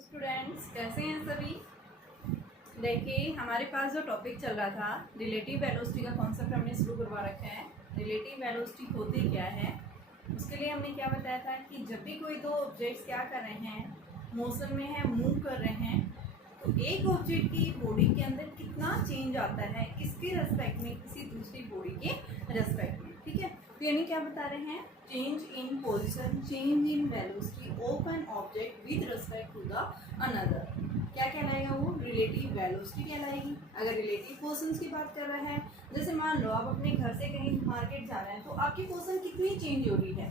Students, कैसे हैं सभी। देखिए, हमारे पास जो टॉपिक चल रहा था रिलेटिव वेलोसिटी का कॉन्सेप्ट हमने शुरू करवा रखा है। रिलेटिव वेलोसिटी होती क्या है, उसके लिए हमने क्या बताया था कि जब भी कोई दो ऑब्जेक्ट्स क्या कर रहे हैं, मोशन में है, मूव कर रहे हैं, तो एक ऑब्जेक्ट की बॉडी के अंदर कितना चेंज आता है किसके रेस्पेक्ट में, किसी दूसरी बॉडी के रेस्पेक्ट में। ठीक है, तो यानी क्या बता रहे हैं, change in position, change in velocity of an object with respect to the another. क्या कहलाएगा वो, रिलेटिव वेलोसिटी कहलाएगी। अगर रिलेटिव पोजिशंस की बात कर रहे हैं, जैसे मान लो आप अपने घर से कहीं मार्केट जा रहे हैं, तो आपकी पोजिशन कितनी चेंज हो रही है,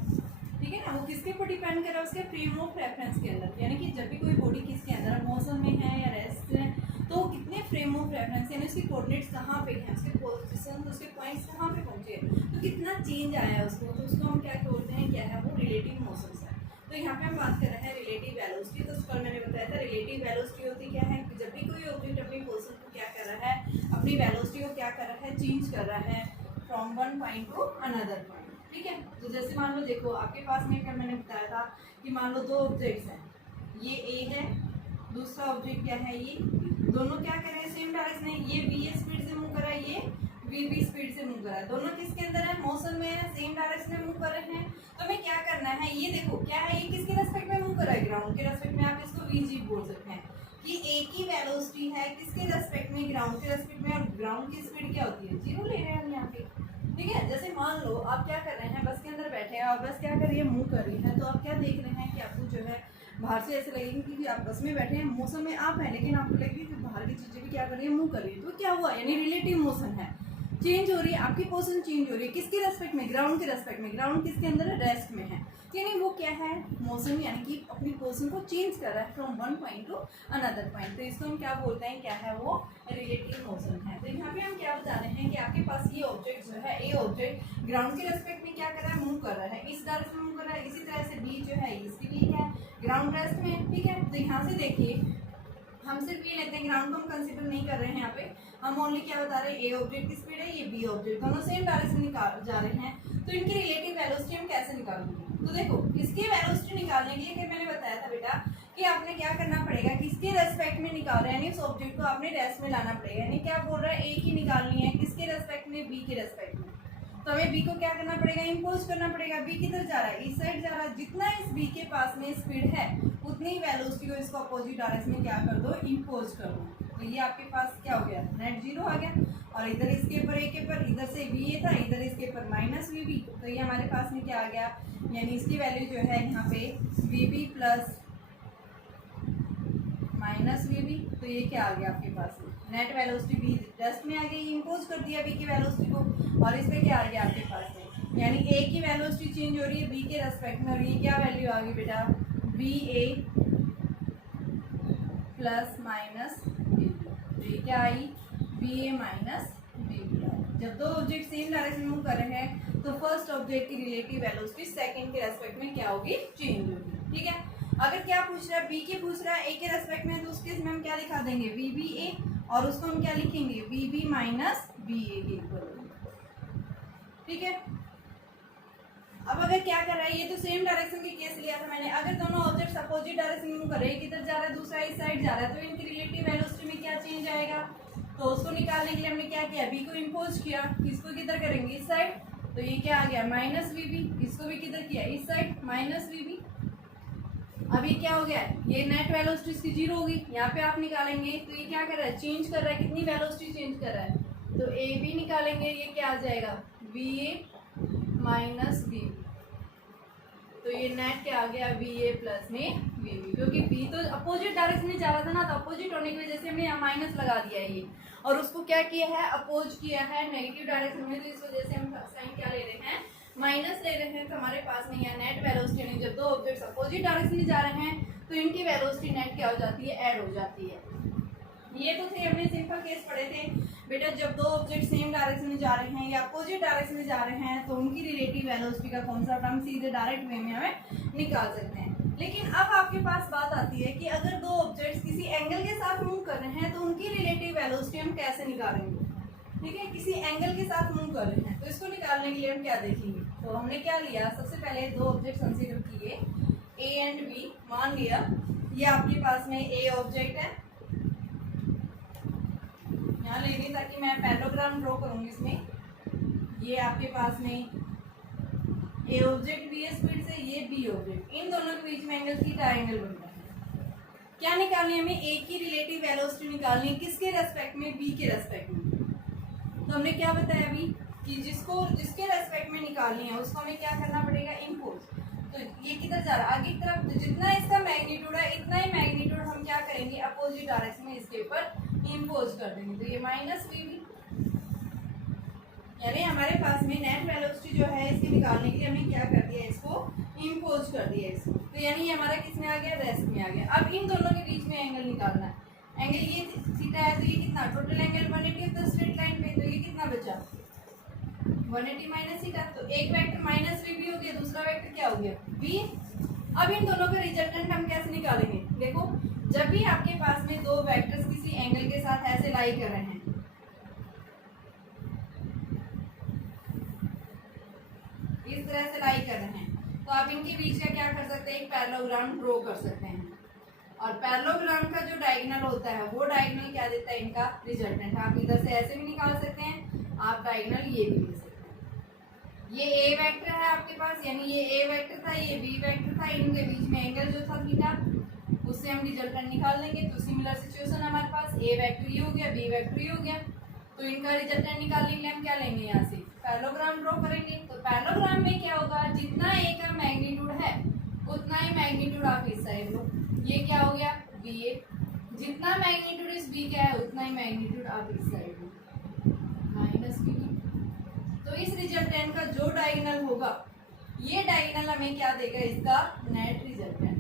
ठीक है ना। वो किसके ऊपर डिपेंड कर रहा है, उसके फ्रेम ऑफ रेफरेंस के अंदर। यानी कि जब भी कोई बॉडी किसके अंदर मोशन में है या रेस्ट है, तो कितने फ्रेम ऑफ रेफरेंस यानी उसके कोऑर्डिनेट्स कहाँ पे हैं, उसके पोजीशन, उसके पॉइंट्स कहाँ पे पहुंचे हैं, तो कितना चेंज आया है उसको, तो उसको हम क्या बोलते हैं, क्या है वो, रिलेटिव मोशंस है। तो यहाँ पे हम बात कर रहे हैं रिलेटिव वेलोसिटी। तो कल मैंने बताया था रिलेटिव वेलोसिटी होती क्या है, जब भी कोई ऑब्जेक्ट अपनी पोजीशन को क्या कर रहा है, अपनी वेलोसिटी को क्या कर रहा है, चेंज कर रहा है from one point two another point. ठीक है, तो जैसे मान लो, देखो आपके पास में क्या मैंने बताया था कि मान लो दो ऑब्जेक्ट्स हैं, ये ए है, दूसरा ऑब्जेक्ट क्या है, ये दोनों क्या कर रहे हैं, सेम डायरेक्शन में। ये बी स्पीड से मूव कर रहा है, ये वी स्पीड से मूव कर रहा है, दोनों किसके अंदर है, मोशन में है, सेम डायरेक्शन में मूव कर रहे हैं। तो हमें क्या करना है, ये देखो क्या है, ये किसके रेस्पेक्ट में मूव कर रहा है, ग्राउंड के रेस्पेक्ट में। आप इसको वी बोल सकते हैं कि एक ही वेलोसिटी है किसके रेस्पेक्ट में, ग्राउंड के रेस्पेक्ट में। और ग्राउंड की स्पीड क्या होती है, 0 ले रहे हैं हम यहाँ पे। ठीक है, जैसे मान लो आप क्या कर रहे हैं, बस के अंदर बैठे हैं और बस क्या कर रही है, मूव कर रही है, तो आप क्या देख रहे हैं कि आपको जो है बाहर से ऐसे लगेगी कि आप बस में बैठे हैं, मौसम में आप हैं, लेकिन आपको लगेगी कि बाहर की चीजें भी क्या कर रही है, मूव कर रही है। तो क्या हुआ, यानी रिलेटिव मोशन है, चेंज हो रही है, आपकी पोजीशन चेंज हो रही है किसके रेस्पेक्ट में, ग्राउंड के रेस्पेक्ट में। ग्राउंड किसके अंदर है, रेस्ट में है, यानी वो क्या है, मोशन, यानी कि अपनी पोजीशन को चेंज कर रहा है from one point two another point. तो इसको हम क्या बोलते हैं, क्या है वो, रिलेटिव मोशन है। तो यहाँ पे हम क्या बता रहे हैं कि आपके पास ये ऑब्जेक्ट जो है, ए ऑब्जेक्ट ग्राउंड के रेस्पेक्ट में क्या कर रहा है, मूव कर रहा है, इस डायरेक्शन में मूव कर रहा है। इसी तरह से बी जो है, इसके लिए क्या है, ग्राउंड रेस्ट में। ठीक है, तो यहाँ से देखिए, हम सिर्फ ये लेते हैं, ग्राउंड को हम कंसीडर नहीं कर रहे हैं यहाँ पे, हम ओनली क्या बता रहे हैं, ए ऑब्जेक्ट की स्पीड है, ये बी ऑब्जेक्ट, दोनों सेम डायरेक्शन निकाल जा रहे हैं। तो इनकी रिलेटिव वेलोसिटी हम कैसे निकालेंगे, तो देखो इसकी वेलोसिटी निकालने के लिए क्या मैंने बताया था बेटा, कि आपने क्या करना पड़ेगा, किसके रेस्पेक्ट में निकाल रहे हैं, यानी उस ऑब्जेक्ट को आपने रेस्ट में लाना पड़ेगा। यानी क्या बोल रहा है, ए की निकालनी है, किसके रेस्पेक्ट में, बी के रेस्पेक्ट में। तो हमें बी को क्या करना पड़ेगा, इम्पोज करना पड़ेगा। बी किधर जा रहा है, इस साइड जा रहा है, जितना इस बी के पास में स्पीड है उतनी वेलोसिटी को इसको अपोजिट डायरेक्शन में क्या कर दो, इम्पोज कर दो। तो ये आपके पास क्या हो गया, नेट 0 आ गया। और इधर इसके ऊपर ए के ऊपर, इधर से बी ए था, इधर इसके ऊपर माइनस वी बी, तो ये हमारे पास में क्या आ गया, यानी इसकी वैल्यू जो है यहाँ पे V B plus minus V B. तो ये क्या आ गया आपके पास में, नेट वेलोसिटी बी रेस्ट में आ गई, इम्पोज कर दिया बी की वेलोसिटी को, और इस पे क्या आ गया आपके पास में, यानी ए की वेलोसिटी चेंज हो रही है बी के रेस्पेक्ट में। और ये क्या वैल्यू आ गई बेटा, B A plus minus B B. तो ये क्या आई, B A minus B B आई। जब दो ऑब्जेक्ट सेम डायरेक्शन में मूव कर रहे हैं, तो फर्स्ट ऑब्जेक्ट की रिलेटिव वेलोसिटी सेकंड के रेस्पेक्ट में क्या होगी, चेंज होगी। ठीक है, अगर क्या पूछ रहा है, बी के पूछ रहा है ए के रेस्पेक्ट में, तो उसके इसमें हम क्या दिखा देंगे, वी बी ए, और उसको हम क्या लिखेंगे, वी बी माइनस बी ए के इक्वल। ठीक है, अब अगर क्या कर रहा है, ये तो सेम डायरेक्शन के केस लिया था मैंने, अगर दोनों ऑब्जेक्ट्स अपोजिट डायरेक्शन में मूव कर रहे हैं, एक इधर जा रहा है, दूसरा इस साइड जा रहा है, तो इनकी रिलेटिव वेलोसिटी में क्या चेंज आएगा। तो उसको निकालने के लिए हमने क्या किया, बी को इम्पोज किया, इसको किधर करेंगे, इस साइड। तो ये क्या आ गया, माइनस वी बी, इसको भी किधर किया, इस साइड, माइनस वी बी। अब ये क्या हो गया, ये नेट वेलोसिटी इसकी 0 होगी, यहाँ पे आप निकालेंगे, तो ये क्या कर रहा है, चेंज कर रहा है, कितनी वेलोसिटी चेंज कर रहा है, तो ए बी निकालेंगे, ये क्या आ जाएगा, V A minus V B. तो ये नेट क्या आ गया, वी ए प्लस में वी बी, क्योंकि बी तो अपोजिट डायरेक्शन में जा रहा था ना, तो अपोजिट होने की वजह से हमने यहाँ माइनस लगा दिया है ये, और उसको क्या किया है, अपोज किया है नेगेटिव डायरेक्शन में, तो इस वजह से हम साइन क्या ले रहे हैं, माइनस ले रहे हैं। तो हमारे पास में यहाँ नेट वेलोसिटी, यानी जब दो ऑब्जेक्ट्स अपोजिट डायरेक्शन में जा रहे हैं, तो इनकी वेलोसिटी नेट क्या हो जाती है, ऐड हो जाती है। ये तो थे हमने सिंपल केस पढ़े थे बेटा, जब दो ऑब्जेक्ट सेम डायरेक्शन में जा रहे हैं या अपोजिट डायरेक्शन में जा रहे हैं, तो उनकी रिलेटिव वेलोसिटी का कॉन्सेप्ट हम सीधे डायरेक्ट वे में हमें निकाल सकते हैं। लेकिन अब आपके पास बात आती है कि अगर दो ऑब्जेक्ट्स किसी एंगल के साथ मूव कर रहे हैं, तो उनकी रिलेटिव वेलोसिटी हम कैसे निकालेंगे। ठीक है, किसी एंगल के साथ मूव कर रहे हैं, तो इसको निकालने के लिए हम क्या देखेंगे, तो हमने क्या लिया, सबसे पहले दो ऑब्जेक्ट कंसीडर किए, ए एंड बी, मान लिया ये आपके पास में ए ऑब्जेक्ट है, यहाँ ले ली ताकि मैं पैरेललोग्राम ड्रॉ करूंगी इसमें। ये आपके पास में ए ऑब्जेक्ट बी स्पीड से, ये बी ऑब्जेक्ट, इन दोनों के बीच में एंगल थीटा एंगल बन रहा है। क्या निकालनी है हमें? ए की रिलेटिव वेलोसिटी निकालनी है, किसके रेस्पेक्ट में? बी के रेस्पेक्ट में। तो हमने क्या बताया अभी कि जिसके रेस्पेक्ट में निकालनी है उसको हमें क्या करना पड़ेगा? इम्पोज। तो ये किधर जा रहा है? आगे की तरफ। तो जितना इसका मैग्नीट्यूड है इतना ही मैग्नीट्यूड हम क्या करेंगे? अपोजिट डायरेक्शन में इसके ऊपर इम्पोज कर देंगे। तो ये माइनस वी बी, यानी हमारे पास में नेट वेलोसिटी जो है इसके निकालने के लिए हमने क्या कर दिया? इसको इम्पोज कर दिया इसको। तो यानी ये हमारा किस में आ गया? रेस्ट में आ गया। अब इन दोनों के बीच में एंगल निकालना है। एंगल ये थीटा है, तो ये कितना? टोटल एंगल 180 तो स्ट्रेट लाइन पे, तो ये कितना बचा? 180 माइनस थीटा। तो एक वेक्टर माइनस वी बी हो गया, दूसरा वेक्टर क्या हो गया? वी। अब इन दोनों का रिजल्टेंट हम कैसे निकालेंगे? देखो, जब भी आपके पास में दो वेक्टर्स किसी एंगल के साथ ऐसे लाई कर रहे हैं, इस तरह से लाई कर रहे हैं, तो आप इनके बीच का क्या कर सकते हैं? एक पैरेललोग्राम ड्रॉ कर सकते हैं। और पैरेललोग्राम का जो डायगोनल होता है वो डायगोनल क्या देता है? इनका रिजल्टेंट। आप इधर से ऐसे भी निकाल सकते हैं, आप डायगोनल ये भी ले सकते हैं। ये ए वेक्टर है आपके पास, यानी ये ए वेक्टर था, ये बी वेक्टर था, इनके बीच में एंगल जो था थीटा, उससे हम रिजल्टेंट निकाल लेंगे। तो सिमिलर सिचुएशन हमारे पास, ए वेक्टर ये हो गया, बी वेक्टर ये हो गया, तो इनका रिजल्टेंट निकालने के लिए हम क्या लेंगे? यहाँ से पैरेललोग्राम ड्रॉ करेंगे। तो पैरेललोग्राम में क्या होगा? जितना ए का मैग्नीट्यूड है उतना ही मैग्नीट्यूड आप इस साइड लो। ये क्या हो गया? बी ए। जितना मैग्नीट्यूड इस बी का है उतना ही मैग्नीट्यूड आप इस साइड लो, माइनस बी। तो इस रिजल्टेंट का जो डायगोनल होगा, ये डायगोनल हमें क्या देगा? इसका नेट रिजल्टेंट।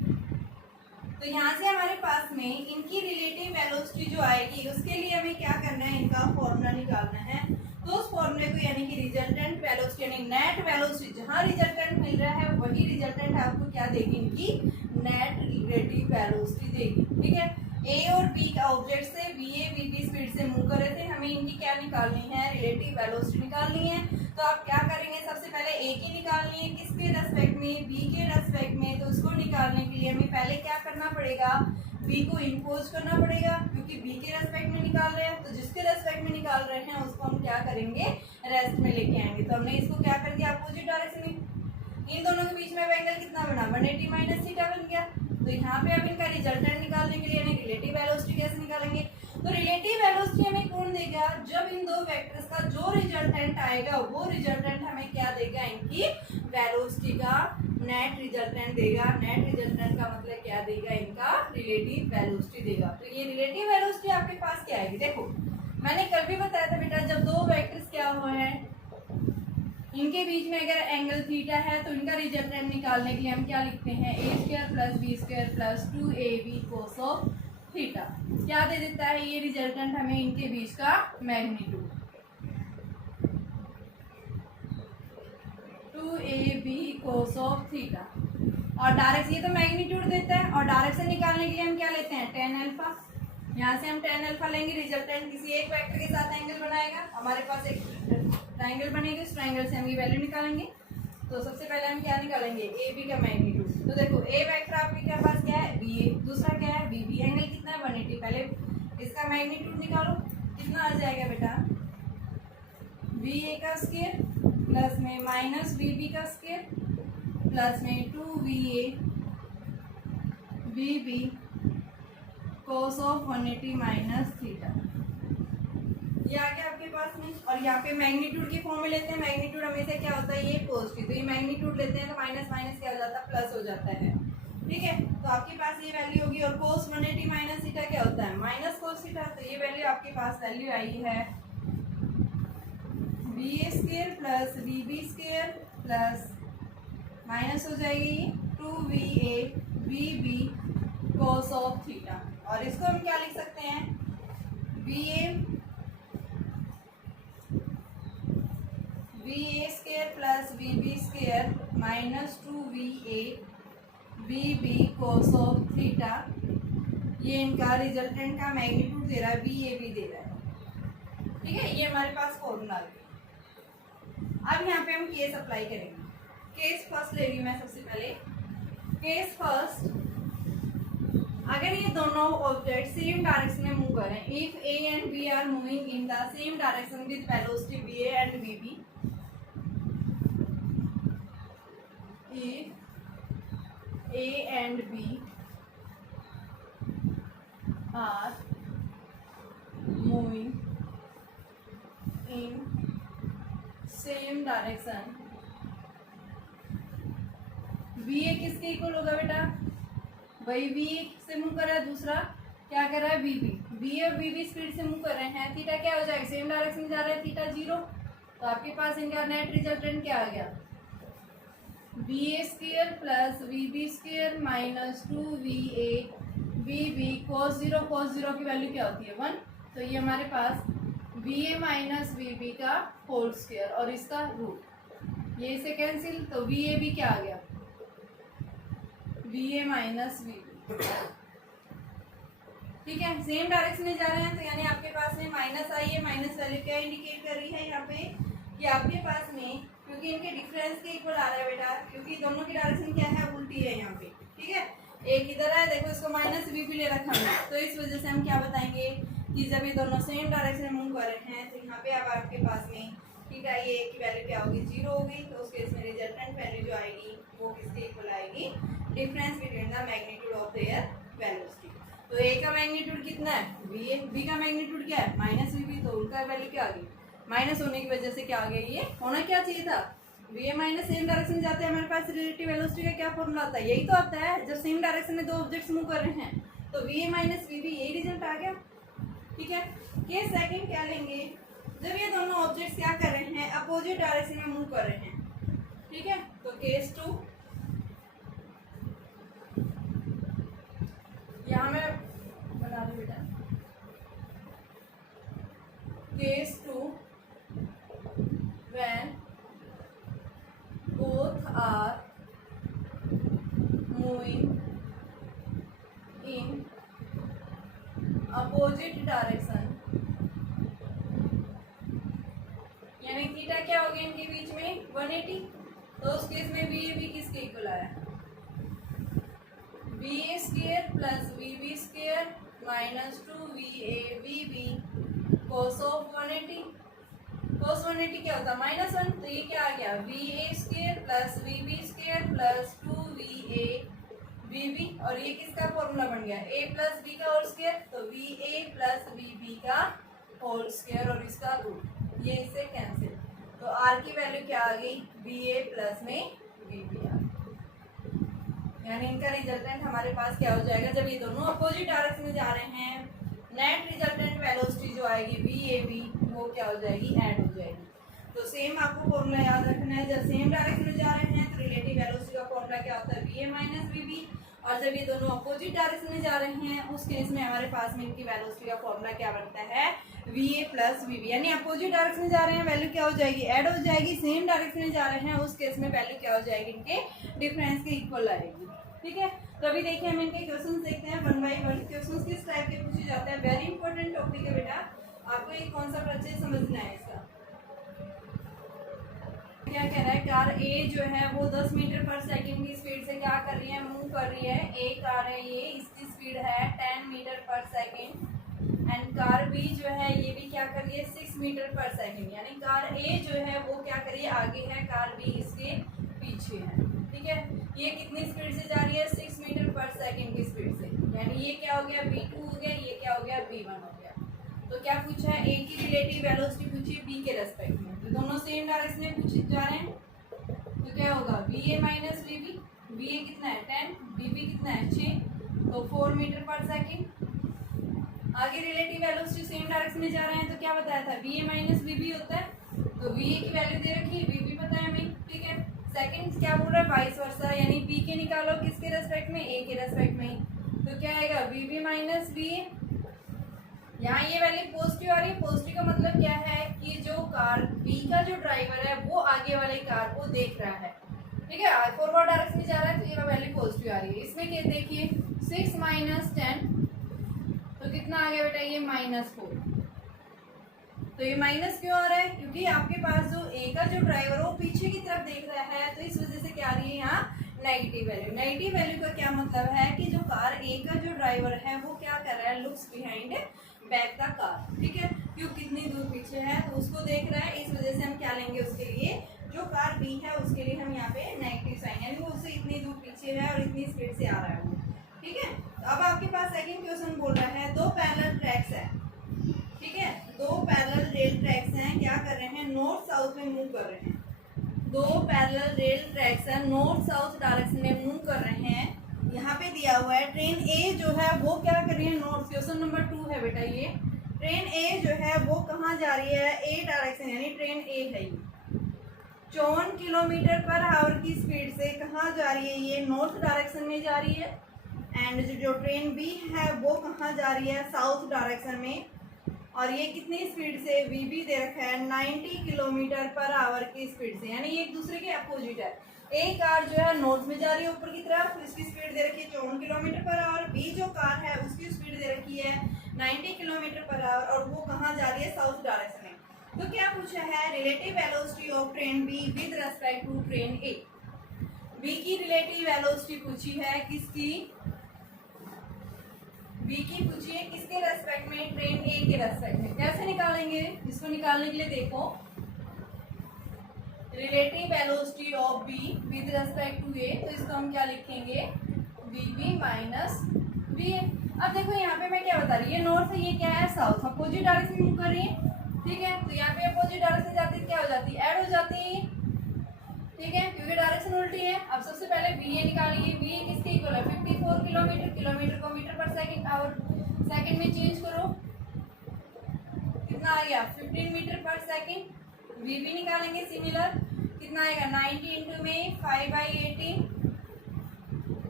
तो यहाँ से हमारे पास में इनकी रिलेटिव वेलोसिटी जो आएगी उसके लिए हमें क्या करना है? इनका फॉर्मूला निकालना है। तो उस फॉर्मूले को यानी कि रिजल्टेंट वेलोसिटी यानी नेट वेलोसिटी, जहाँ रिजल्टेंट मिल रहा है वही रिजल्टेंट आपको क्या देगी? इनकी नेट रिलेटिव वेलोसिटी देगी। ठीक है, ए और बी का ऑब्जेक्ट से B A B B speed से मूव कर रहे थे, हमें इनकी क्या निकालनी है? रिलेटिव वेलोसिटी निकालनी है। तो आप क्या करेंगे? सबसे पहले ए की निकालनी है, किसके रेस्पेक्ट में? बी के रेस्पेक्ट में। तो उसको निकालने के लिए हमें पहले क्या करना पड़ेगा? बी को इम्पोज करना पड़ेगा, क्योंकि बी के रेस्पेक्ट में निकाल रहे हैं। तो जिसके रेस्पेक्ट में निकाल रहे हैं उसको हम क्या करेंगे? रेस्ट में लेके आएंगे। तो हमने इसको क्या कर दिया? अपोजिट डायरेक्शन में। इन दोनों के बीच में एंगल कितना बना? 180 माइनस थीटा बन गया। तो यहाँ पे अब इनका रिजल्टेंट निकालने के लिए रिलेटिव वेलोसिटी कैसे निकालेंगे? तो रिलेटिव वेलोसिटी हमें कौन देगा? जब इन दो वेक्टर्स का जो रिजल्टेंट आएगा वो रिजल्टेंट हमें क्या देगा? इनकी वेलोसिटी का नेट रिजल्टेंट देगा। नेट रिजल्टेंट का मतलब क्या देगा? इनका रिलेटिव वेलोसिटी देगा। तो ये रिलेटिव वेलोसिटी आपके पास क्या आएगी? देखो, मैंने कल भी बताया था बेटा, जब दो वेक्टर्स क्या हुए हैं, इनके बीच में अगर एंगल थीटा है तो इनका रिजल्टेंट निकालने के लिए हम क्या लिखते हैं? A square plus B square plus 2ab cos of theta. क्या दे देता है ये रिजल्टेंट हमें? इनके बीच का magnitude 2ab cos of theta. और डायरेक्ट ये तो मैग्नीट्यूड देता है, और डायरेक्ट से निकालने के लिए हम क्या लेते हैं? tan alpha. यहाँ से हम tan अल्फा लेंगे, रिजल्टेंट किसी एक वेक्टर के साथ एंगल बनाएगा, हमारे पास एक ट्रायंगल बनेगी, उस ट्रायंगल से हम ये वैल्यू निकालेंगे। तो सबसे पहले हम क्या निकालेंगे? ए बी का मैग्नीट्यूड। तो देखो, ए वेक्टर आपके क्या पास क्या है? बी ए, दूसरा क्या है? B B. एंगल कितना है? 180। पहले इसका मैग्नीट्यूड निकालो, कितना आ जाएगा बेटा? बी ए का स्क्वायर प्लस में माइनस बी बी का स्क्वायर प्लस में 2va B B cos of 180 minus theta. ये आ गया आपके पास में। और यहाँ पे मैग्नीट्यूड की फॉर्म में लेते हैं। मैग्नीट्यूड हमेशा क्या होता है? ये पॉजिटिव, तो ये मैग्नीट्यूड लेते हैं तो माइनस माइनस क्या हो जाता है? प्लस हो जाता है। ठीक है, तो आपके पास ये वैल्यू होगी। और cos 180 माइनस थीटा क्या होता है? Minus cos theta. तो ये वैल्यू आपके पास वैल्यू आई है B A square plus B B square plus minus हो जाएगी 2va B B cos of theta. और इसको हम क्या लिख सकते हैं? B A square plus B B square minus 2va B B cos of theta. ये इनका रिजल्टेंट का मैग्नीट्यूड दे रहा है, बी ए बी दे रहा है। ठीक है, ये हमारे पास फॉर्मूला है। अब यहाँ पे हम केस अप्लाई करेंगे। केस फर्स्ट ले रही हूँ मैं सबसे पहले। केस फर्स्ट, अगर ये दोनों ऑब्जेक्ट सेम डायरेक्शन में मूव करें, if A and B are moving in the same direction with velocity V A and V B, if A and B are moving in same direction, VA किसके equal होगा बेटा? भाई VA से move कर रहा है, दूसरा क्या कर रहा है VB, VA और VB स्पीड से मूव कर रहे हैं, थीटा क्या हो जाएगा? सेम डायरेक्शन में जा रहा है, थीटा 0। तो आपके पास इनका नेट रिजल्टेंट क्या आ गया? VA square plus VB square minus 2VA VB cos 0 की वैल्यू क्या होती है? 1। तो ये हमारे पास VA माइनस VB का होल स्क्वायर और इसका रूट, ये इसे कैंसिल, तो VA भी क्या आ गया? VA minus VB। ठीक है, सेम डायरेक्शन में जा रहे हैं, तो यानी आपके पास में माइनस आई है। माइनस वैल्यू क्या इंडिकेट कर रही है यहाँ पे कि आपके पास में, क्योंकि इनके डिफरेंस के इक्वल आ रहा है बेटा, क्योंकि दोनों की डायरेक्शन क्या है? उल्टी है यहाँ पे। ठीक है, एक इधर है, देखो इसको माइनस वी भी ले रखा है, तो इस वजह से हम क्या बताएंगे कि जब ये दोनों सेम डायरेक्शन में मूव कर रहे हैं, तो यहाँ पे अब आपके पास में थीटा ये की वैल्यू क्या होगी? 0 होगी। तो उस केस में रिजल्टेंट वैल्यू जो आएगी वो किसके इक्वल आएगी? Difference between the magnitude of their velocity. तो ए का मैग्नीट्यूड कितना है? V A. बी का मैग्नीट्यूड क्या है? Minus V B. तो उनका वैल्यू क्या आ गई? माइनस होने की वजह से क्या आ गया? ये होना क्या चाहिए था? We A minus same direction जाते हैं, हमारे पास रिलेटिव वेलोसिटी का क्या फॉर्मूला आता है? यही तो आता है, जब सेम डायरेक्शन में दो ऑब्जेक्ट्स मूव कर रहे हैं, तो V A minus V B, यही रिजल्ट आ गया। ठीक है, केस सेकंड क्या लेंगे? जब ये दोनों ऑब्जेक्ट्स क्या कर रहे हैं? अपोजिट डायरेक्शन में मूव कर रहे हैं। ठीक है, तो केस 2, यहाँ मैं बना दूं बेटा, case 2 when both are moving in opposite direction, यानी थीटा क्या हो गया इनके बीच में? 180। तो उस केस में वी ए बी किसके इक्वल आया? V A square plus V B square minus 2VA VB cos of 180। cos 180 क्या होता है? -1। तो ये क्या आ गया? VA square plus VB square plus 2VA VB, और ये किसका फॉर्मूला बन गया? A प्लस B का होल स्क्वायर, तो VA प्लस VB का होल स्क्वायर और इसका रूट, ये इससे कैंसिल। तो R की वैल्यू क्या आ गई? VA प्लस में VB आ गई। यानी इनका रिजल्टेंट हमारे पास क्या हो जाएगा? जब ये दोनों अपोजिट डायरेक्शन में जा रहे हैं, नेट रिजल्टेंट वेलोसिटी जो आएगी VAB, वो क्या हो जाएगी? ऐड हो जाएगी। तो सेम आपको फॉर्मूला याद रखना है, जब सेम डायरेक्शन में जा रहे हैं तो रिलेटिव वेलोसिटी का फॉर्मूला क्या होता है? VA minus VB। और जब ये दोनों अपोजिट डायरेक्शन में जा रहे हैं, उस केस में हमारे पास में इनकी वेलोसिटी का फॉर्मूला क्या बनता है? VA plus VB। यानी अपोजिट डायरेक्शन में जा रहे हैं, वैल्यू क्या हो जाएगी? ऐड हो जाएगी। सेम डायरेक्शन में जा रहे हैं, उस केस में वैल्यू क्या हो जाएगी? इनके डिफरेंस के इक्वल आएगी। ठीक है, तो अभी देखिए हम इनके क्वेश्चंस देखते हैं 1 बाय 1। क्वेश्चंस किस टाइप के पूछे जाते हैं? वेरी इंपॉर्टेंट टॉपिक है बेटा, आपको एक कॉन्सेप्ट अच्छे से समझना है इसका। क्या कह रहा है? कार ए जो है वो 10 मीटर पर सेकंड की स्पीड से क्या कर रही है? मूव कर रही है। ए कार है ये, इसकी स्पीड है 10 metre per second, and car B जो है ये भी क्या कर रही है? 6 मीटर पर सेकंड। यानी कार ए जो है वो क्या कर रही है? आगे है, कार बी इसके पीछे है। ठीक है, ये कितनी स्पीड से जा रही है? 6 मीटर पर सेकंड की स्पीड से। यानी ये क्या हो गया? V2 हो गया, ये क्या हो गया? V1 हो गया। तो क्या पूछा है? ए की रिलेटिव वेलोसिटी पूछी B के रेस्पेक्ट में, तो दोनों सेम डायरेक्शन में पूछे जा रहे हैं, तो क्या होगा? VA minus VB। VA कितना है? 10, VB कितना है? 6, तो 4 मीटर पर सेकंड। आगे रिलेटिव वेलोसिटी सेम डायरेक्शन में जा रहे हैं, तो क्या बताया था? VA माइनस VB होता है, तो VA की वैल्यू दे रखी है, VB पता है हमें। ठीक है, सेकंड क्या बोल रहा है? वाइस वर्सा, यानी B के निकालो किसके रेस्पेक्ट में? A के रेस्पेक्ट में। तो क्या आएगा? VB minus VA। यहाँ ये वैल्यू पॉजिटिव आ रही है। पॉजिटिव का मतलब क्या है? कि जो कार B का जो ड्राइवर है वो आगे वाले कार को देख रहा है। ठीक है, फॉरवर्ड डायरेक्शन में जा रहा है, तो ये वैल्यू पॉजिटिव आ रही है। इसमें क्या देखिए 6 माइनस 10, तो कितना आ गया बेटा? ये -4। तो ये माइनस क्यों आ रहा है? क्योंकि आपके पास जो ए का जो ड्राइवर है वो पीछे की तरफ देख रहा है, तो इस वजह से क्या आ रही है? यहाँ नेगेटिव वैल्यू। नेगेटिव वैल्यू का क्या मतलब है कि जो कार ए का जो ड्राइवर है वो क्या कर रहा है, looks behind back the car, ठीक है, क्यों कितनी दूर पीछे है तो उसको देख रहा है, इस वजह से हम क्या लेंगे उसके लिए, जो कार बी है उसके लिए हम यहाँ पे नेगेटिव साइन, यानी वो उससे इतनी दूर पीछे है और इतनी स्पीड से आ रहा है वो, ठीक है। तो अब आपके पास सेकंड क्वेश्चन बोल रहा है दो पैरेलल ट्रैक्स है, ठीक है, दो पैरेलल रेल ट्रैक्स हैं, क्या कर रहे हैं, नॉर्थ साउथ में मूव कर रहे हैं, दो पैरेलल रेल ट्रैक्स हैं, नॉर्थ साउथ डायरेक्शन में मूव कर रहे हैं। यहाँ पे दिया हुआ है ट्रेन ए जो है वो क्या कर रही है, नॉर्थ, क्वेश्चन नंबर 2 है बेटा ये, ट्रेन ए जो है वो कहाँ जा रही है, ए डायरेक्शन, यानी ट्रेन ए है ये 54 किलोमीटर पर आवर की स्पीड से कहाँ जा रही है, ये नॉर्थ डायरेक्शन में जा रही है। एंड जो ट्रेन बी है वो कहाँ जा रही है, साउथ डायरेक्शन में, और ये कितनी स्पीड से, वी बी दे रखा है 90 किलोमीटर पर आवर की स्पीड से, यानी ये एक दूसरे के अपोजिट है। ए कार जो है नॉर्थ में जा रही है ऊपर की तरफ, इसकी स्पीड दे रखी है 54 किलोमीटर पर आवर, बी जो कार है उसकी स्पीड दे रखी है 90 किलोमीटर पर आवर, और वो कहाँ जा रही है, साउथ डायरेक्शन में। तो क्या पूछा है, relative velocity of train B with respect to train A. B की रिलेटिव वेलोसिटी पूछी है, किसकी, बी की पूछी है किसके रेस्पेक्ट में, ट्रेन ए के रेस्पेक्ट में। कैसे निकालेंगे इसको, निकालने के लिए देखो, relative velocity of B with respect to A, तो इसको हम क्या लिखेंगे, B B minus B A. अब देखो यहाँ पे मैं क्या बता रही है, नॉर्थ है, ये क्या है, साउथ, अपोजिट डायरेक्शन में मूव कर रही है, ठीक है, तो यहाँ पे अपोजिट डायरेक्शन जाती है, क्या हो जाती है, ऐड हो जाती है, ठीक है, क्योंकि डायरेक्शन उल्टी है। अब सबसे पहले बी ए निकालिए, बी ए किसके इक्वल है, 54 किलोमीटर, किलोमीटर को मीटर पर सेकंड और सेकंड में चेंज करो, कितना आ गया 15 metre per second. We B निकालेंगे सिमिलर, कितना आएगा 90 इंटू में 5/18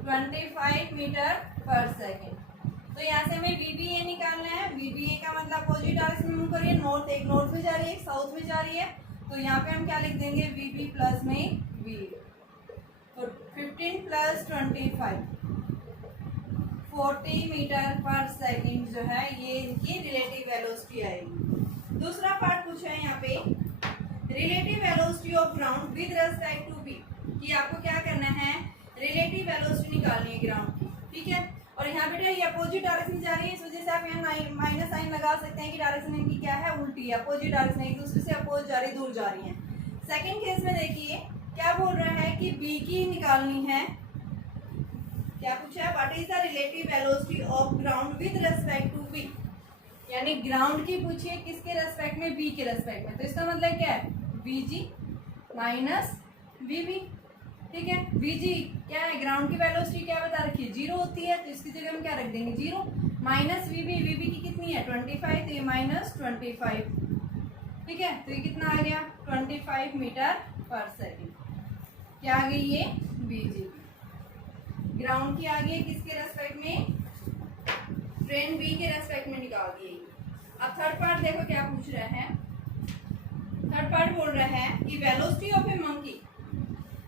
25 मीटर पर सेकंड। तो यहाँ से हमें वी बी ए निकालना है, वी बी ए का मतलब अपोजिट डायरेक्शन में मूव कर रही है, नॉर्थ, एक नॉर्थ में जा रही है, एक साउथ में जा रही है, तो यहाँ पे हम क्या लिख देंगे, वी बी प्लस में वी, तो 15 प्लस 25 40 मीटर पर सेकंड जो है ये इनकी रिलेटिव वेलोसिटी आएगी। दूसरा पार्ट पूछा है यहाँ पे, relative velocity of ground with respect to B, कि आपको क्या करना है, रिलेटिव वेलोसिटी निकालनी है ग्राउंड की, ठीक है, और यहाँ बेटा ये अपोजिट डायरेक्शन जा रही है, इस वजह से आप यहाँ माइनस साइन लगा सकते हैं कि डायरेक्शन इनकी क्या है, उल्टी है, अपोजिट डायरेक्शन एक दूसरे से अपोज जा रही, दूर जा रही है। सेकंड केस में देखिए क्या बोल रहा है कि बी की निकालनी है, क्या पूछा है, what is the relative velocity of ground with respect to B, यानी ग्राउंड की पूछिए किसके रेस्पेक्ट में, बी के रेस्पेक्ट में, तो इसका मतलब क्या है, B G minus V B, ठीक है, वी जी क्या है, ग्राउंड की वेलोसिटी क्या बता रखी है, 0 होती है, तो इसकी जगह हम क्या रख देंगे 0, माइनस वी बी की कितनी है 25, तो ये माइनस 25, ठीक है, तो ये कितना आ गया 25 मीटर पर सेकंड, क्या आ गई ये बी जी, ग्राउंड की आ गई किसके रेस्पेक्ट में, ट्रेन बी के रेस्पेक्ट में निकाल दी। अब थर्ड पार्ट देखो क्या पूछ रहा है, थर्ड पार्ट बोल रहा है कि वेलोसिटी ऑफ ए मंकी,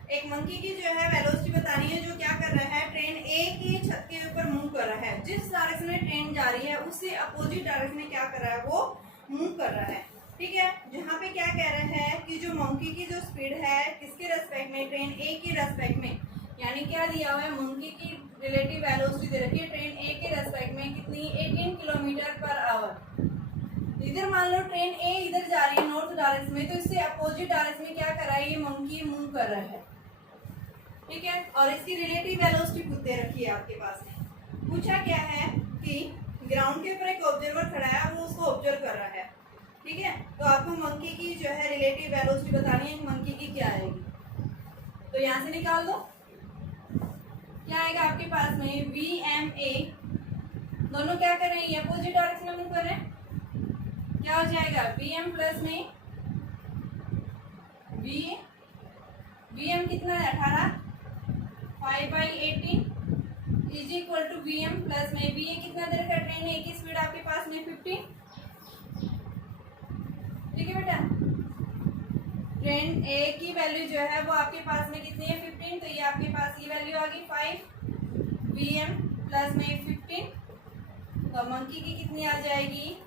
एक मंकी की जो है वेलोसिटी बतानी है, जो क्या कर रहा है, ट्रेन ए की छत के ऊपर मूव कर रहा है, जिस डायरेक्शन में ट्रेन जा रही है उससे अपोजिट डायरेक्शन में क्या कर रहा है, वो मूव कर रहा है, ठीक है। जहाँ पे क्या कह रहा है कि जो मंकी की जो स्पीड है किसके रेस्पेक्ट में, ट्रेन ए के रेस्पेक्ट में, यानी क्या दिया हुआ है, मंकी की रिलेटिव वेलोसिटी दे रखी है ट्रेन ए के रेस्पेक्ट में कितनी, 18 किलोमीटर पर आवर। इधर मान लो ट्रेन ए इधर जा रही है नॉर्थ डायरेक्शन में, तो इससे अपोजिट डायरेक्शन में क्या कर रहा है, ये मंकी मूव कर रहा है, ठीक है, और इसकी रिलेटिव वेलोसिटी दे रखी है आपके पास में। पूछा क्या है कि ग्राउंड के ऊपर एक ऑब्जर्वर खड़ा है, वो उसको ऑब्जर्व कर रहा है, ठीक है, तो आपको मंकी की जो है रिलेटिव वेलोसिटी बतानी है, मंकी की क्या आएगी, तो यहाँ से निकाल दो, क्या आएगा आपके पास में, वी एम ए, दोनों क्या कर रहे हैं, अपोजिट डायरेक्शन में मूव कर रहे हैं, क्या हो जाएगा वी एम प्लस में वी एम कितना है 18, 5/18 is equal to V M plus में वी ए कितना देर का, ट्रेन ए की स्पीड आपके पास में 15, ठीक है बेटा, ट्रेन ए की वैल्यू जो है वो आपके पास में कितनी है 15, तो ये आपके पास ये वैल्यू आ गई 5 वी एम प्लस में 15, तो मंकी की कितनी आ जाएगी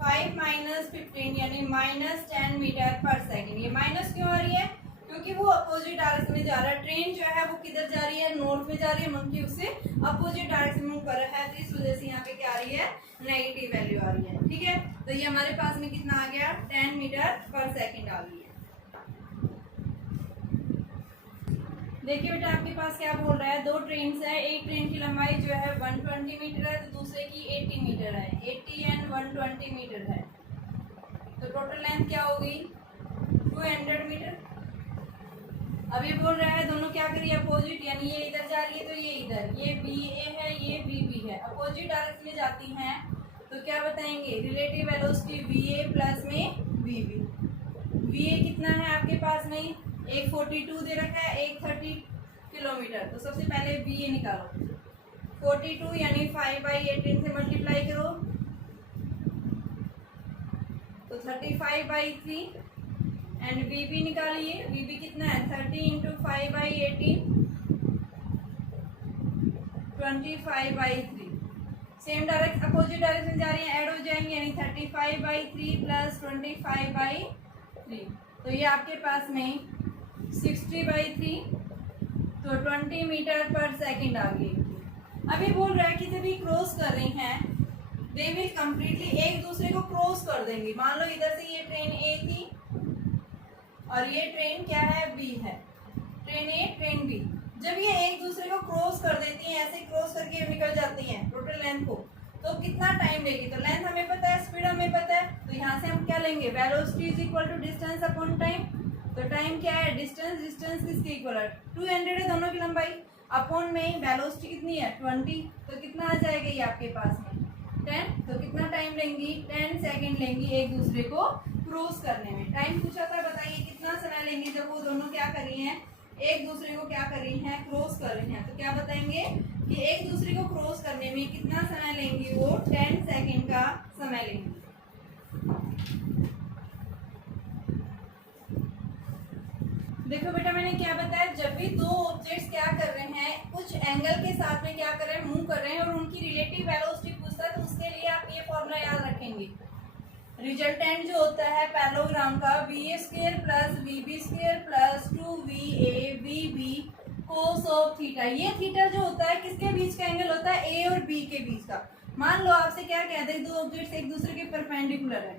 5 - 15 यानी -10 मीटर पर सेकंड। ये माइनस क्यों आ रही है, क्योंकि क्योंकि वो अपोजिट डायरेक्शन में जा रहा है। ट्रेन जो है वो किधर जा रही है, नॉर्थ में जा रही है, मंकी उससे अपोजिट डायरेक्शन में मूव कर रहा है, तो इस वजह से यहाँ पे क्या आ रही है, नेगेटिव वैल्यू आ रही है। ठीक है, तो ये हमारे पास में कितना आ गया, 10 मीटर पर सेकेंड आ गई है। देखिए बेटा आपके पास क्या बोल रहा है, दो ट्रेन है, एक ट्रेन की लंबाई जो है 120 मीटर है, तो दूसरे की 80 मीटर है, 80 एंड 120 मीटर है, तो टोटल लेंथ क्या होगी, 200 मीटर। अब ये बोल रहा है दोनों क्या करिए, अपोजिट, यानी ये इधर जा रही है तो ये इधर, ये BA है, ये BB है, अपोजिट डायरेक्शन में जाती हैं, तो क्या बताएंगे, रिलेटिव वेलोसिटी VA प्लस में BB। VA कितना है आपके पास में, एक 42 दे रखा है, एक 30 किलोमीटर, तो सबसे पहले VA निकालो, 42 यानी 5/18 से मल्टीप्लाई करो, तो 35/3 एंड BB निकालिए, BB कितना है, 30 into 5/18 25/3। Same direct opposite direction जा रही है, ऐड हो जाएंगे, यानी 35/3 प्लस 25/3, तो ये आपके पास में 60/3, तो 20 मीटर पर सेकेंड आ गई। अभी बोल रहा है कि जब ये क्रॉस कर रही हैं, दे विल कम्प्लीटली एक दूसरे को क्रॉस कर देंगे। मान लो इधर से ये ट्रेन A थी और ये ट्रेन क्या है, B है, ट्रेन A ट्रेन B, जब ये एक दूसरे को क्रॉस कर देती हैं, ऐसे क्रॉस करके निकल जाती हैं टोटल लेंथ को, तो कितना टाइम लेगी, तो लेंथ हमें पता है, स्पीड हमें पता है, तो यहाँ से हम क्या लेंगे, velocity is equal to distance upon time. तो टाइम क्या है, डिस्टेंस, डिस्टेंस किसके इक्वल है, 200 है दोनों की लंबाई, अपॉन में वेलोसिटी कितनी है 20, तो कितना आ जाएगा ये आपके पास में 10, तो कितना टाइम लेंगी, 10 सेकेंड लेंगी एक दूसरे को क्रॉस करने में। टाइम पूछा था, बताइए कितना समय लेंगे जब वो दोनों क्या कर रही हैं, एक दूसरे को क्या कर रही हैं, क्रॉस कर रही हैं, तो क्या बताएंगे कि एक दूसरे को क्रॉस करने में कितना समय लेंगी, वो 10 सेकेंड का समय लेंगी। देखो बेटा मैंने क्या बताया, जब भी दो ऑब्जेक्ट्स क्या कर रहे हैं, कुछ एंगल के साथ में क्या कर रहे हैं, मूव कर रहे हैं, और उनकी रिलेटिव वेलोसिटी पूछता है, तो उसके लिए आप ये फॉर्मूला याद रखेंगे। रिजल्टेंट जो होता है पैरेललोग्राम का, VA² plus VB² plus 2VA VB cos of theta. ये थीटा जो होता है किसके बीच का एंगल होता है, A और B के बीच का। मान लो आपसे क्या कहते हैं, दो ऑब्जेक्ट्स एक दूसरे के परपेंडिकुलर है,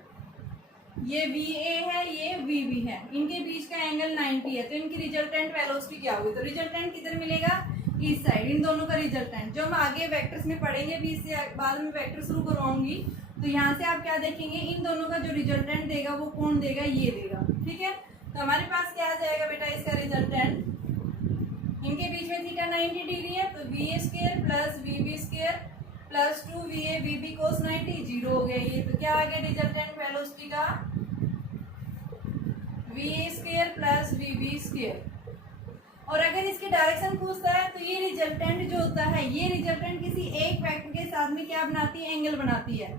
ये VA है, ये VB है, इनके बीच का एंगल 90 है, तो इनकी रिजल्टेंट वेलोसिटी क्या होगी, तो रिजल्टेंट किधर मिलेगा, इस साइड, इन दोनों का रिजल्टेंट। जो हम आगे वेक्टर्स में पढ़ेंगे, भी इससे बाद में वेक्टर शुरू करवाऊंगी, तो यहाँ से आप क्या देखेंगे, इन दोनों का जो रिजल्टेंट देगा वो कौन देगा, ये देगा। ठीक है, तो हमारे पास क्या आ जाएगा बेटा इसका रिजल्टेंट, इनके बीच में थीटा 90 डिग्री है, तो VA² plus VB² plus 2VA VB cos 90 zero हो गया ये, तो क्या आ गया रिजल्टेंट वेलोसिटी का, VA² प्लस VB²। और अगर इसकी डायरेक्शन पूछता है, तो ये रिजल्टेंट जो होता है, ये रिजल्टेंट किसी एक वेक्टर के साथ में क्या बनाती है, एंगल बनाती है।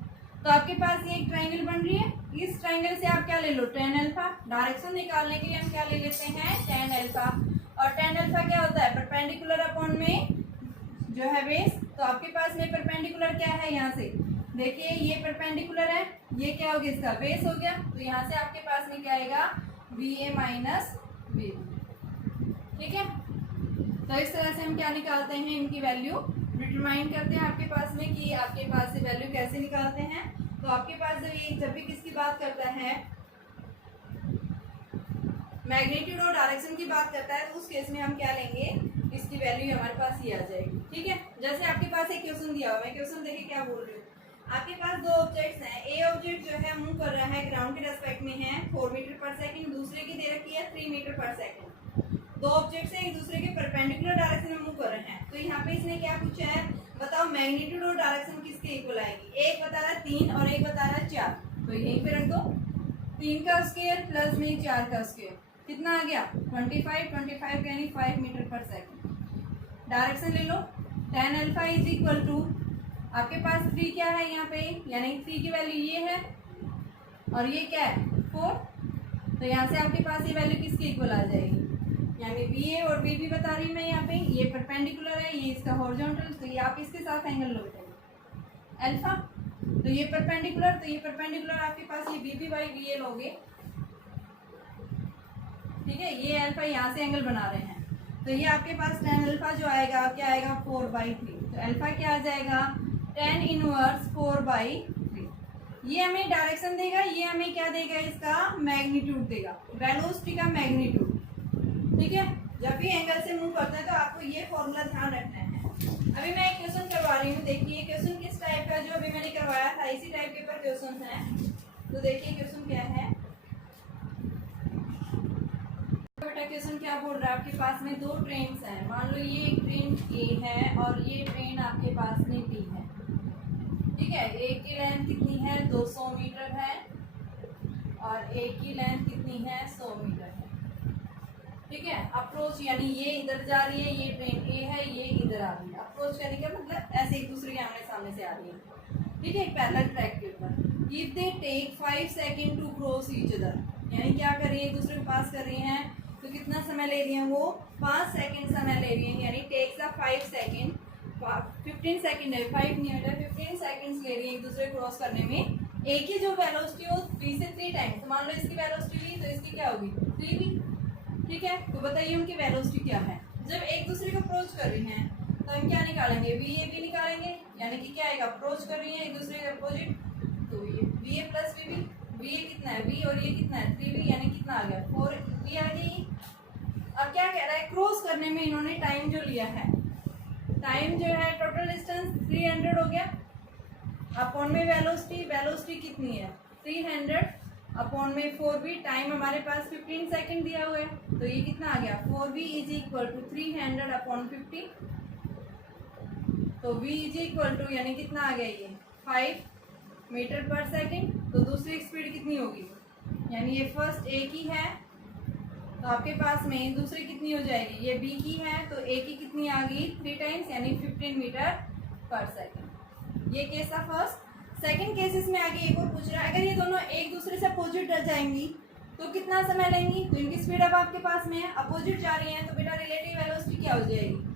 तो आपके पास ये एक ट्रायंगल बन रही है, इस ट्रायंगल से आप क्या ले लो, tan अल्फा। डायरेक्शन निकालने के लिए हम क्या ले लेते हैं, tan अल्फा, और tan अल्फा क्या होता है, परपेंडिकुलर अपॉन में जो है बेस। तो आपके पास में परपेंडिकुलर क्या है, यहाँ से देखिए ये परपेंडिकुलर है, ये क्या हो गया, इसका बेस हो गया, तो यहाँ से आपके पास में क्या आएगा, VA माइनस VB। ठीक है, तो इस तरह से हम क्या निकालते हैं, इनकी वैल्यू डिटरमाइन करते हैं आपके पास में, कि आपके पास से वैल्यू कैसे निकालते हैं। तो आपके पास जब भी किसकी बात करता है, मैग्नीट्यूड और डायरेक्शन की बात करता है, तो उस केस में हम क्या लेंगे, इसकी वैल्यू हमारे पास ये आ जाएगी। ठीक है, जैसे आपके पास एक क्वेश्चन दिया हुआ है, क्वेश्चन देखिए क्या बोल रहे हो। आपके पास दो ऑब्जेक्ट्स हैं, ए ऑब्जेक्ट जो है मूव कर रहा है ग्राउंड के रेस्पेक्ट में है 4 मीटर पर सेकंड, दूसरे की दे रखी है 3 मीटर पर सेकंड। दो ऑब्जेक्ट्स एक दूसरे के परपेंडिकुलर डायरेक्शन में मूव कर रहे हैं। तो यहाँ पे इसने क्या पूछा है, बताओ मैग्नीट्यूड और डायरेक्शन किसके इक्वल आएगी। एक बता रहा है 3 और एक बता रहा है 4, तो यहीं पे रख दो, 3 का स्क्वायर प्लस में 4 का स्क्वायर, कितना आ गया 25 यानी 5 मीटर पर सेकंड। डायरेक्शन ले लो, tan alpha is equal to, आपके पास 3 क्या है यहाँ पे, यानी 3 की वैल्यू ये है, और ये क्या है 4, तो यहाँ से आपके पास ये वैल्यू किसके इक्वल आ जाएगी, यानी VA और VB बता रही मैं यहाँ पे, ये परपेंडिकुलर है, ये इसका हॉरिजॉन्टल, तो ये आप इसके साथ एंगल लो बेटा अल्फा, तो ये परपेंडिकुलर, तो ये परपेंडिकुलर आपके पास ये VB बाई VA लोगे। ठीक है, ये अल्फा यहाँ से एंगल बना रहे हैं, तो ये आपके पास tan अल्फा जो आएगा क्या आएगा 4/3। तो अल्फा क्या आ जाएगा tan इनवर्स 4/3। ये हमें डायरेक्शन देगा, ये हमें क्या देगा, इसका मैग्नीट्यूड देगा, वेलोसिटी का मैग्नीट्यूड। ठीक है, जब भी एंगल से मूव करते हैं तो आपको ये फॉर्मूला ध्यान रखना है। अभी मैं एक क्वेश्चन करवा रही हूँ, देखिए क्वेश्चन किस टाइप का, जो अभी मैंने करवाया था इसी टाइप के ऊपर क्वेश्चन है। तो देखिए क्वेश्चन क्या है बेटा, क्वेश्चन क्या बोल रहा है, आपके पास में दो ट्रेन हैं, मान लो ये एक ट्रेन ए है और ये ट्रेन आपके पास में बी है। ठीक है, एक की लेंथ कितनी है 200 मीटर है और एक की लेंथ कितनी है 100 मीटर है। ठीक है, अप्रोच यानी ये इधर जा रही है, ये ट्रेन ए है, ये इधर आ रही है। अप्रोच करने का मतलब ऐसे एक दूसरे के आमने सामने से आ रही है। ठीक है, पैरेलल ट्रैक के ऊपर। If they take 5 second to cross each other, यानी क्या कर रही है, एक दूसरे को पास कर रही हैं, तो कितना समय ले रही हैं वो 5 सेकंड समय ले रही हैं, यानी टेक्स द 5 सेकंड, 15 सेकंड है, 5 नहीं बेटा 15 सेकंड्स ले रही है एक दूसरे क्रॉस करने में। एक ही जो वेलोसिटी हो 3 से 3 टाइम्स, तो मान लो इसकी वेलोसिटी ली तो इसकी क्या होगी 3v। ठीक है, तो बताइए उनकी वेलोसिटी क्या है। जब एक दूसरे को अप्रोच कर रही हैं तो हम क्या निकालेंगे, वी ए बी निकालेंगे, यानी कि क्या आएगा, अप्रोच कर रही है एक दूसरे के अपोजिट, तो ये V A plus V B. V A कितना है, वी और ये कितना है 3v, यानी कितना आ गया 4v आ गई। अब क्या कह रहा है, क्रॉस करने में इन्होंने टाइम जो लिया है, टाइम जो है टोटल डिस्टेंस 300 हो गया, अपॉन में वेलोसिटी, वेलोसिटी कितनी है 300 अपॉन में 4v, टाइम हमारे पास 15 सेकंड दिया हुआ है, तो ये कितना आ गया 4v is equal to 300 upon 50। तो v इज इक्वल टू यानी कितना आ गया ये 5 मीटर पर सेकंड। तो दूसरी स्पीड कितनी होगी, यानी ये फर्स्ट ए की है तो आपके पास में दूसरी कितनी हो जाएगी, ये बी की है तो ए की कितनी आ गई 3 टाइम्स, यानी 15 मीटर पर सेकंड। ये केस था फर्स्ट। सेकंड केसेस में आगे एक और पूछ रहा है, अगर ये दोनों एक दूसरे से अपोजिट जाएंगी तो कितना समय लेंगी, तो इनकी स्पीड अब आपके पास में है, अपोजिट जा रही है, तो बेटा रिलेटिव वेलोसिटी क्या हो जाएगी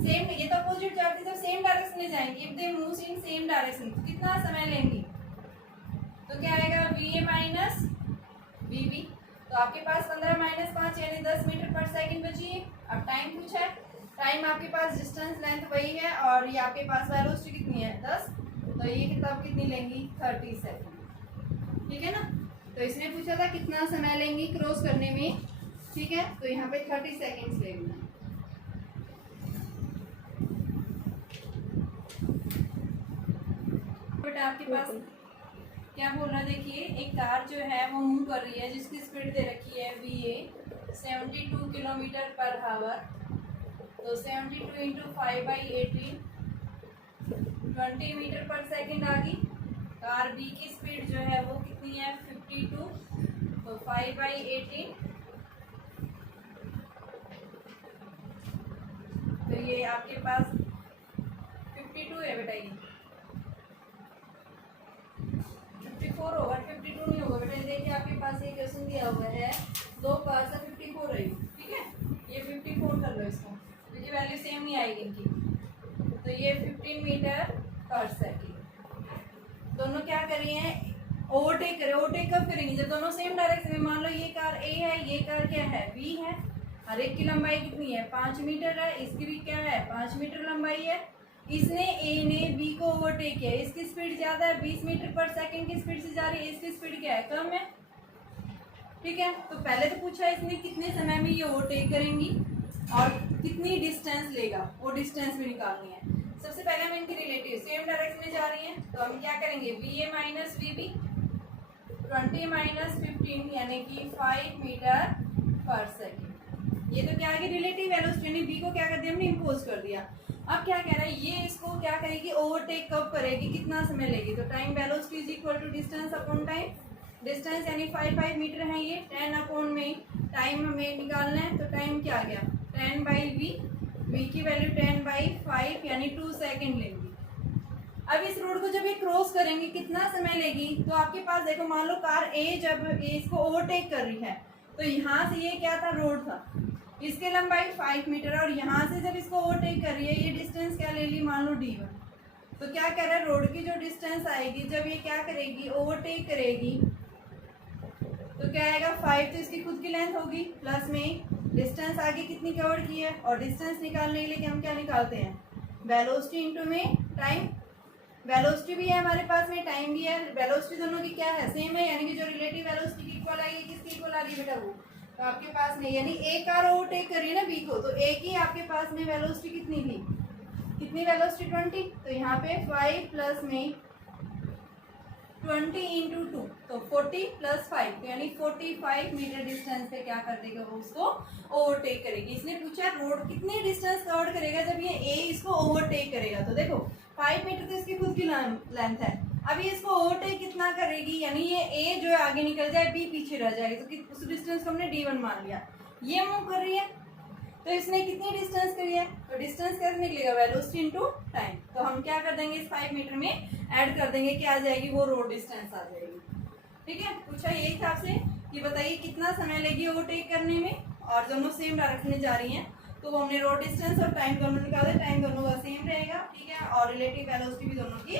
सेम। ये तो अपोजिट जाती है, जब सेम डायरेक्शन में जाएंगी, if they move in same direction, तो कितना समय लेंगी, तो क्या आएगा V A minus V B. तो आपके पास 15 माइनस 5 यानी 10 मीटर पर सेकंड बची। अब टाइम पूछा है, टाइम आपके पास डिस्टेंस लेंथ वही है और ये आपके पास वेलोसिटी कितनी है 10, तो ये किताब कितनी लेंगी 30 सेकंड। ठीक है ना, तो इसने पूछा था कितना समय लेंगी क्रॉस करने में। ठीक है, तो यहाँ पे 30 सेकंड्स लेंगे। बेटा आपके पास क्या बोल रहा है, देखिए एक कार जो है वो मूव कर रही है जिसकी स्पीड दे रखी है V A 72 kilometre per hour. तो 72 इंटू 5/18 20 मीटर पर सेकंड आ गई। कार बी की स्पीड जो है वो कितनी है 52, तो 5/18, तो ये आपके पास 52 है बेटा, ये 54 होगा, 52 नहीं होगा बेटा। देखिए आपके पास ये क्वेश्चन दिया हुआ है 2 कार से 54 रहेगी। ठीक है, ये 54 कर लो इसको, क्योंकि वैल्यू सेम नहीं आएगी इनकी। तो ये 15 मीटर पर सेकेंड। दोनों क्या कर रही हैं, ओवरटेक करें। ओवरटेक कब करेंगे, जब दोनों सेम डायरेक्शन में, मान लो ये कार ए है, ये कार क्या है बी है, हर एक की लंबाई कितनी है 5 मीटर है, इसकी भी क्या है 5 मीटर लंबाई है। इसने ए ने बी को ओवरटेक किया, इसकी स्पीड ज्यादा है 20 मीटर पर सेकंड की स्पीड से जा रही है, इसकी स्पीड क्या है कम है। ठीक है, तो पहले तो पूछा इसने कितने समय में ये ओवरटेक करेंगी और कितनी डिस्टेंस लेगा, वो डिस्टेंस भी निकालनी है। सबसे पहले हम इनकी रिलेटिव सेम डायरेक्शन में जा रही हैं, तो हम क्या करेंगे V A minus V B 20 minus 15 यानी कि 5 मीटर पर सेकेंड। ये तो क्या है रिलेटिव वेलोसिटी, बी को क्या कर दिया हमने इम्पोज कर दिया। अब क्या कह रहा है, ये इसको क्या करेगी ओवरटेक कब करेगी, कितना समय लेगी, तो time velocity is equal to distance upon time. Distance यानी 5 मीटर है, ये 10 अपॉन में टाइम हमें निकालना है, तो टाइम क्या आ गया 10/v, v की वैल्यू 10/5 यानी 2 सेकंड लेंगी। अब इस रोड को जब ये क्रॉस करेंगे कितना समय लेगी, तो आपके पास देखो मान लो कार ए जब इसको ओवरटेक कर रही है, तो यहाँ से ये क्या था रोड था, इसकी लंबाई 5 मीटर है और यहाँ से जब इसको ओवरटेक कर रही है ये डिस्टेंस क्या ले ली मान लो d1। तो क्या कह रहा है रोड की जो डिस्टेंस आएगी जब ये क्या करेगी ओवरटेक करेगी, तो क्या आएगा 5 तो इसकी खुद की लेंथ होगी, प्लस में डिस्टेंस आगे कितनी कवर की है, और डिस्टेंस निकालने के लिए हम क्या निकालते हैं, वेलोसिटी इंटू में टाइम। वेलोसिटी भी है हमारे पास में, टाइम भी है, वेलोसिटी दोनों की क्या है, सेम है, यानी कि जो रिलेटिव वेलोसिटी की इक्वल आई है, किसकी इक्वल आ रही है बेटा, वो तो आपके पास में, यानी ए कार ओवरटेक कर रही है ना बी को, तो ए की आपके पास में वेलोसिटी कितनी थी, कितनी वेलोसिटी 20, तो यहाँ पे 5 प्लस में 20 इंटू 2 तो 40 प्लस 5 तो यानी 45 मीटर डिस्टेंस पे क्या कर देगा, वो उसको ओवरटेक करेगी। इसने पूछा रोड कितनी डिस्टेंस कवर करेगा जब ये ए इसको ओवरटेक करेगा, तो देखो 5 मीटर तो इसकी खुद की लेंथ है, अब ये इसको ओवरटेक कितना करेगी, यानी ये ए जो है आगे निकल जाए, बी पीछे रह जाएगी, तो उस डिस्टेंस को हमने d1 मान लिया। ये मूव कर रही है तो इसने कितनी डिस्टेंस करी है, तो डिस्टेंस कैसे निकलेगा, वेलोसिटी इनटू टाइम, तो हम क्या कर देंगे इस 5 मीटर में ऐड कर देंगे, क्या आ जाएगी, वो रोड डिस्टेंस आ जाएगी। ठीक है, पूछा यही था आपसे कि बताइए कितना समय लेगी ओवरटेक करने में, और दोनों सेम डायरेक्शन में जा रही हैं, तो वो हमने रोड डिस्टेंस और टाइम दोनों निकाले, टाइम दोनों का सेम रहेगा। ठीक है, और रिलेटिव वेलोसिटी भी दोनों की